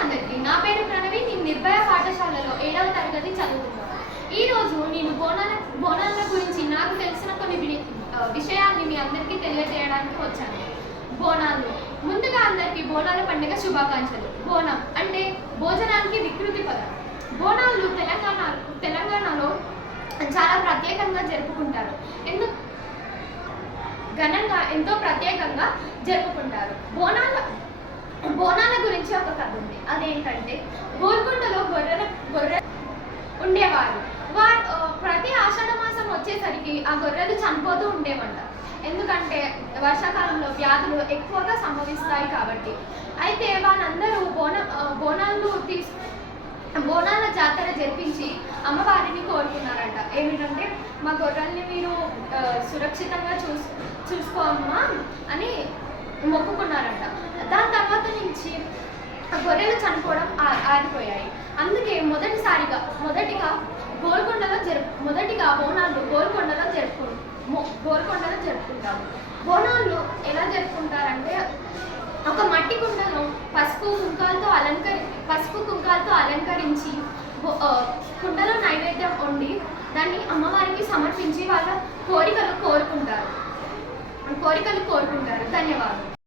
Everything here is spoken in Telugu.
అందరికీ. నా పేరు ప్రణవి. నేను నిర్భయ పాఠశాలలో 7వ తరగతి చదువుతున్నాను. ఈరోజు నేను బోనాల గురించి నాకు తెలిసిన కొన్ని విషయాల్ని మీ అందరికీ తెలియజేయడానికి వచ్చాను. బోనాలు. ముందుగా అందరికీ బోనాల పండుగ శుభాకాంక్షలు. బోనం అంటే భోజనానికి వికృతి పదం. బోనాలు తెలంగాణలో చాలా ప్రత్యేకంగా జరుపుకుంటారు. ఎంతో ప్రత్యేకంగా జరుపుకుంటారు. బోనాల గురించి ఒక కథ ఉంది. అదేంటంటే గోల్కొండలో గొర్రె ఉండేవారు. ప్రతి ఆషాఢ మాసం వచ్చేసరికి ఆ గొర్రెలు చనిపోతూ ఉండేవంట. ఎందుకంటే వర్షాకాలంలో వ్యాధులు ఎక్కువగా సంభవిస్తాయి కాబట్టి. అయితే వాళ్ళందరూ బోనాల జాతర జరిపించి అమ్మవారిని కోరుకున్నారంట. ఏమిటంటే మా గొర్రెల్ని మీరు సురక్షితంగా చూసుకోమ్మా అని మొక్కుకున్నారంట. దాని తర్వాత నుంచి ఆ గొర్రెలు చనిపోవడం ఆగిపోయాయి. అందుకే మొదటిగా బోనాలు గోల్కొండలో జరుపుకుంటారు. బోనాలు ఎలా జరుపుకుంటారంటే ఒక మట్టి కుండలో పసుపు కుంకాలతో అలంకరించి కుండలో నైవేద్యం వండి దాన్ని అమ్మవారికి సమర్పించి వాళ్ళ కోరికలు కోరుకుంటారు. ధన్యవాదాలు.